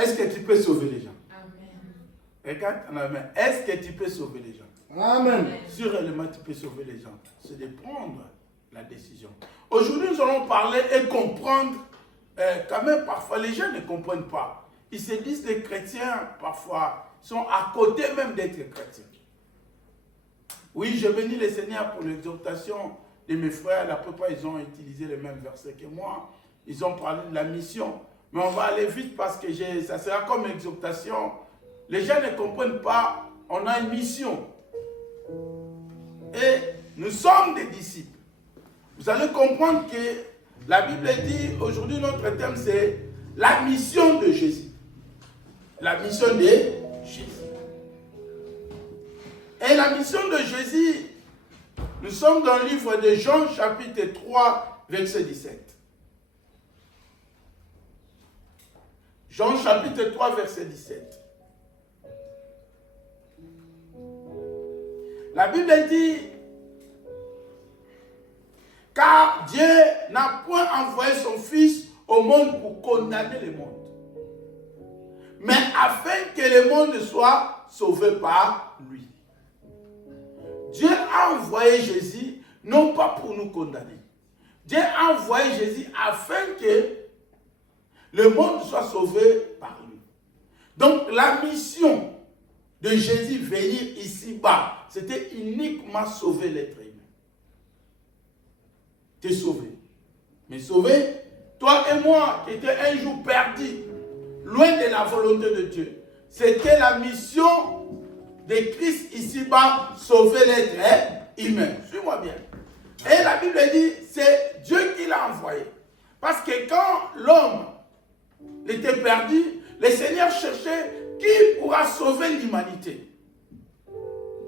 Est-ce que tu peux sauver les gens? Amen. Regarde en main. Est-ce que tu peux sauver les gens? Amen. Sûrement, tu peux sauver les gens. C'est de prendre la décision. Aujourd'hui, nous allons parler et comprendre. Quand même, parfois, les gens ne comprennent pas. Ils se disent que les chrétiens, parfois, sont à côté même d'être chrétiens. Oui, je bénis le Seigneur pour l'exhortation de mes frères. La plupart, ils ont utilisé les mêmes versets que moi. Ils ont parlé de la mission. Mais on va aller vite parce que ça sera comme exhortation. Les gens ne comprennent pas. On a une mission. Et nous sommes des disciples. Vous allez comprendre que la Bible dit, aujourd'hui notre thème c'est la mission de Jésus. La mission de Jésus. Et la mission de Jésus, nous sommes dans le livre de Jean chapitre 3 verset 17. Jean chapitre 3 verset 17. La Bible dit, car Dieu n'a point envoyé son Fils au monde pour condamner le monde, mais afin que le monde soit sauvé par lui. Dieu a envoyé Jésus non pas pour nous condamner. Dieu a envoyé Jésus afin que le monde soit sauvé par lui. Donc la mission de Jésus venir ici-bas, c'était uniquement sauver l'être humain. T'es sauvé. Mais sauvé, toi et moi qui étions un jour perdus, loin de la volonté de Dieu. C'était la mission de Christ ici-bas, sauver l'être humain. Suis-moi bien. Et la Bible dit, c'est Dieu qui l'a envoyé. Parce que quand l'homme était perdu, le Seigneur cherchait qui pourra sauver l'humanité.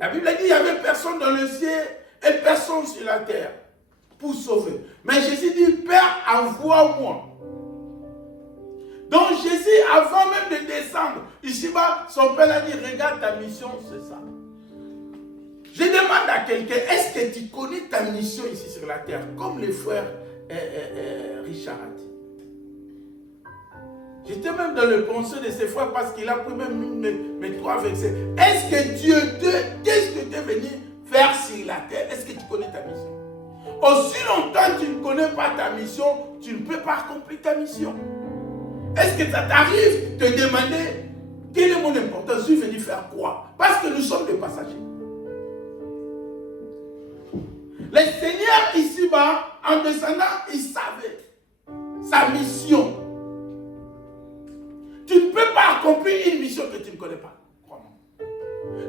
La Bible dit, il n'y avait personne dans le ciel et personne sur la terre pour sauver. Mais Jésus dit, Père, envoie-moi. Donc Jésus, avant même de descendre ici-bas, son Père a dit, regarde ta mission, c'est ça. Je demande à quelqu'un, est-ce que tu connais ta mission ici sur la terre, comme le frère Richard a dit. J'étais même dans le pensée de ses frères parce qu'il a pris même mes 3 versets. Est-ce que Dieu qu'est-ce que tu es venu faire sur la terre? Est-ce que tu connais ta mission? Aussi longtemps que tu ne connais pas ta mission, tu ne peux pas accomplir ta mission. Est-ce que ça t'arrive de te demander quelle est mon importance? Je suis venu faire quoi? Parce que nous sommes des passagers. Le Seigneur ici-bas, en descendant, il savait sa mission. Tu ne peux pas accomplir une mission que tu ne connais pas. Crois-moi.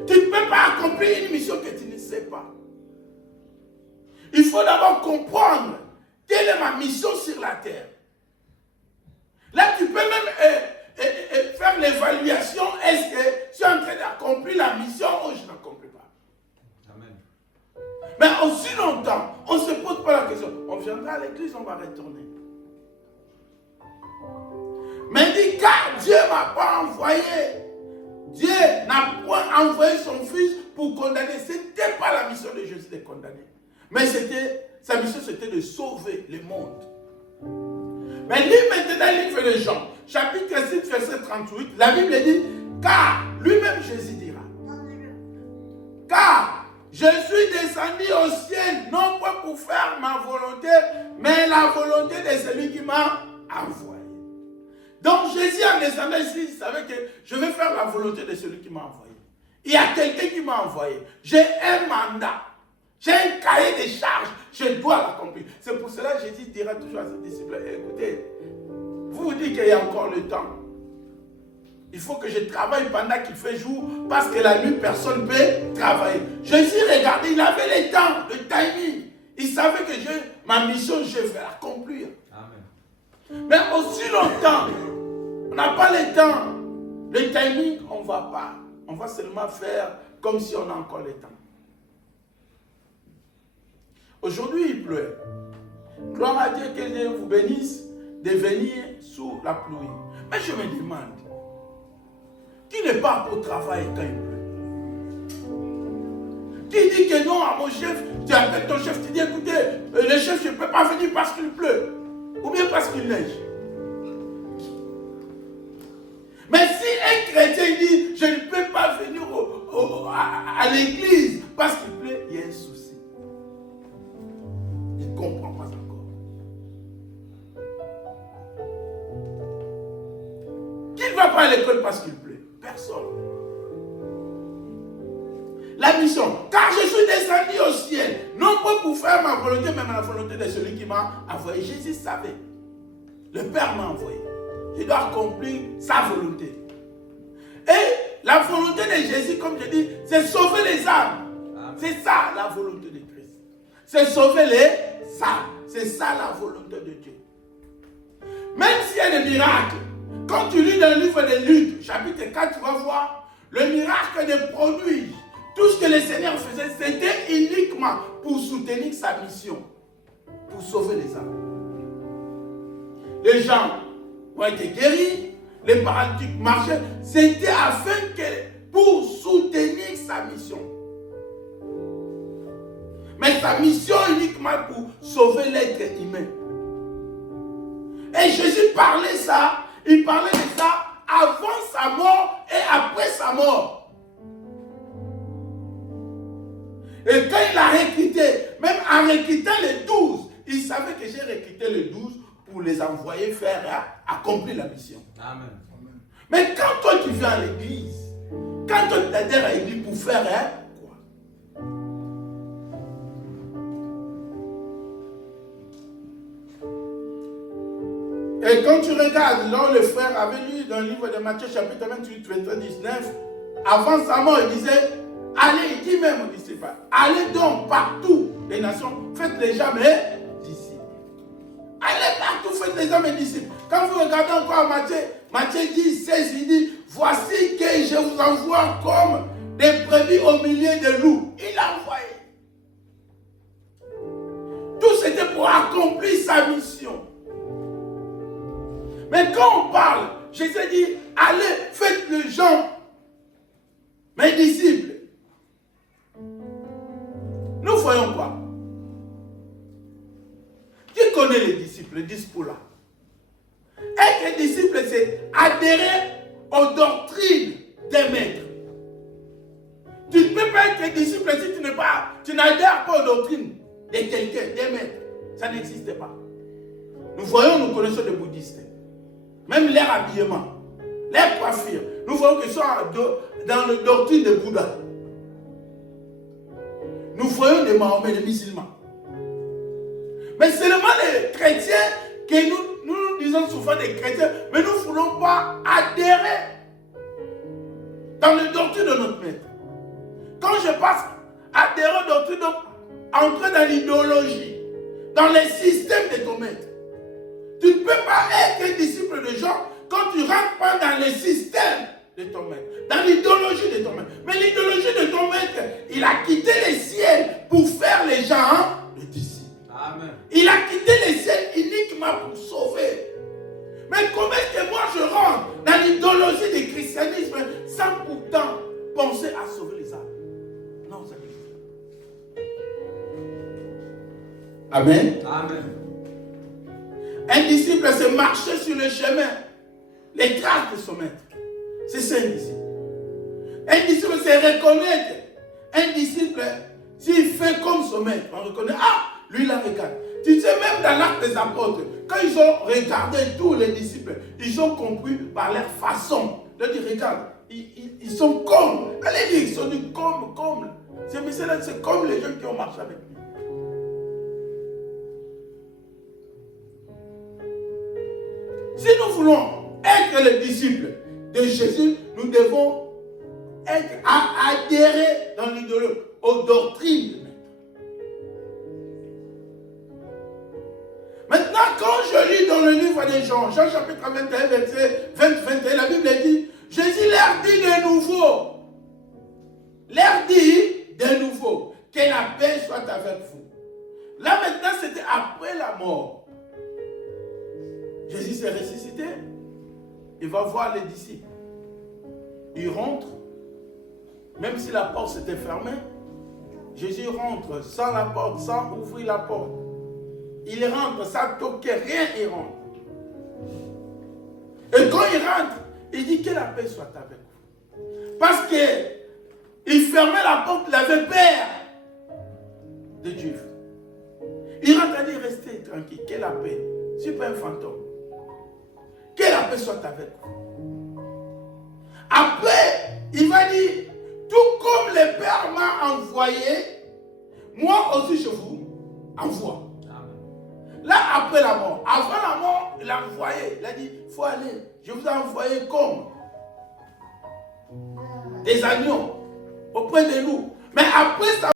Tu ne peux pas accomplir une mission que tu ne sais pas. Il faut d'abord comprendre quelle est ma mission sur la terre. Là, tu peux même faire l'évaluation. Est-ce que je suis en train d'accomplir la mission ou je n'accomplis pas? Amen. Mais aussi longtemps, on ne se pose pas la question. On viendra à l'église, on va retourner. Mais dit, car Dieu ne m'a pas envoyé. Dieu n'a point envoyé son Fils pour condamner. Ce n'était pas la mission de Jésus de condamner. Mais sa mission, c'était de sauver le monde. Mais lis maintenant le livre de Jean, chapitre 6, verset 38. La Bible dit, car, lui-même Jésus dira, car je suis descendu au ciel, non pas pour faire ma volonté, mais la volonté de celui qui m'a envoyé. Donc Jésus en descendant ici, il savait que je vais faire la volonté de celui qui m'a envoyé. Il y a quelqu'un qui m'a envoyé. J'ai un mandat. J'ai un cahier de charges. Je dois l'accomplir. C'est pour cela que Jésus dira toujours à ses disciples, écoutez, vous vous dites qu'il y a encore le temps. Il faut que je travaille pendant qu'il fait jour, parce que la nuit, personne ne peut travailler. Jésus, regardez, il avait le temps, le timing. Il savait que ma mission, je vais l'accomplir. Amen. Mais aussi longtemps, on n'a pas le temps. Le timing, on ne va pas. On va seulement faire comme si on a encore le temps. Aujourd'hui, il pleut. Gloire à Dieu, que Dieu vous bénisse de venir sous la pluie. Mais je me demande, qui n'est pas au travail quand il pleut? Qui dit que non à mon chef? Tu appelles ton chef, tu dis, écoutez, le chef, je ne peux pas venir parce qu'il pleut. Ou bien parce qu'il neige. Mais si un chrétien dit, je ne peux pas venir à l'église parce qu'il plaît, il y a un souci. Il ne comprend pas encore. Qui ne va pas à l'école parce qu'il plaît? Personne. La mission, car je suis descendu au ciel, non pas pour faire ma volonté, mais la volonté de celui qui m'a envoyé. Jésus savait. Le Père m'a envoyé. Je dois accomplir sa volonté. Et la volonté de Jésus, comme je dis, c'est sauver les âmes. C'est ça la volonté de Christ. C'est sauver les âmes. C'est ça la volonté de Dieu. Même s'il y a des miracles, quand tu lis dans le livre de Luc, chapitre 4, tu vas voir le miracle des produits. Tout ce que le Seigneur faisait, c'était uniquement pour soutenir sa mission, pour sauver les âmes. Les gens ont été guéris, les paralytiques marchaient, c'était afin que, pour soutenir sa mission. Mais sa mission uniquement pour sauver l'être humain. Et Jésus parlait ça, il parlait de ça avant sa mort et après sa mort. Et quand il a recruté, même en recrutant les 12, il savait que j'ai recruté les 12 pour les envoyer faire accomplir la mission. Amen. Mais quand toi tu viens à l'église, quand toi tu t'adhères à l'église pour faire quoi? Et quand tu regardes, là le frère avait lu dans le livre de Matthieu chapitre 28, 23, 19, avant sa mort, il disait, allez, il dit même aux disciples, allez donc partout les nations, faites les gens mes disciples. Allez partout, faites les gens mes disciples. Quand vous regardez encore Matthieu 10, 16, il dit, voici que je vous envoie comme des brebis au milieu de loups. Il a envoyé. Tout c'était pour accomplir sa mission. Mais quand on parle, Jésus dit, allez, faites les gens mes disciples. Nous voyons quoi? Qui connaît les disciples, les disciples là? Être disciple, c'est adhérer aux doctrines des maîtres. Tu ne peux pas être disciple si tu n'adhères pas aux doctrines de quelqu'un, des maîtres. Ça n'existe pas. Nous voyons, nous connaissons des bouddhistes. Même leur habillement, leur coiffure. Nous voyons qu'ils sont dans la doctrine de Bouddha. Nous voyons des Mahomet, des musulmans. Mais seulement les chrétiens, que nous disons souvent des chrétiens, mais nous ne voulons pas adhérer dans les doctrines de notre maître. Quand je passe adhérer aux doctrines, donc entrer dans l'idéologie, dans les systèmes de ton maître. Tu ne peux pas être disciple de gens quand tu ne rentres pas dans les systèmes de ton maître, dans l'idéologie de ton maître. Mais l'idéologie de ton maître, il a quitté les ciels pour faire les gens des disciples. Amen. Il a quitté les ciels uniquement pour sauver. Mais comment est-ce que moi je rentre dans l'idéologie du christianisme sans pourtant penser à sauver les âmes? Non, ça n'existe pas. Amen. Amen. Un disciple, c'est marcher sur le chemin, les traces de son maître. C'est ça un disciple. Un disciple, c'est reconnaître. Un disciple, s'il fait comme son maître, on reconnaît, ah, lui, il a regardé. Tu sais, même dans l'acte des apôtres, quand ils ont regardé tous les disciples, ils ont compris par leur façon de dire, regarde, ils sont comme, allez dire, ils sont dit comme. C'est comme les gens qui ont marché avec lui. Si nous voulons être les disciples de Jésus, nous devons être adhérer dans l'idéologie, aux doctrines de maître. Maintenant, quand je lis dans le livre de Jean chapitre 21, verset 20-21, la Bible dit, Jésus leur dit de nouveau, que la paix soit avec vous. Là maintenant, c'était après la mort. Jésus s'est ressuscité. Il va voir les disciples. Il rentre. Même si la porte s'était fermée, Jésus rentre sans la porte, sans ouvrir la porte. Il rentre sans toquer, rien, il rentre. Et quand il rentre, Il dit que la paix soit avec vous. Parce qu'il fermait la porte, il avait peur des Juifs. Il a dit restez tranquille, que la paix, ce n'est pas un fantôme. Que la paix soit avec vous. Après, il va dire, tout comme le Père m'a envoyé, moi aussi je vous envoie. Là, après la mort, avant la mort, il a envoyé. Il a dit, il faut aller. Je vous ai envoyé comme des agneaux auprès de nous. Mais après ça,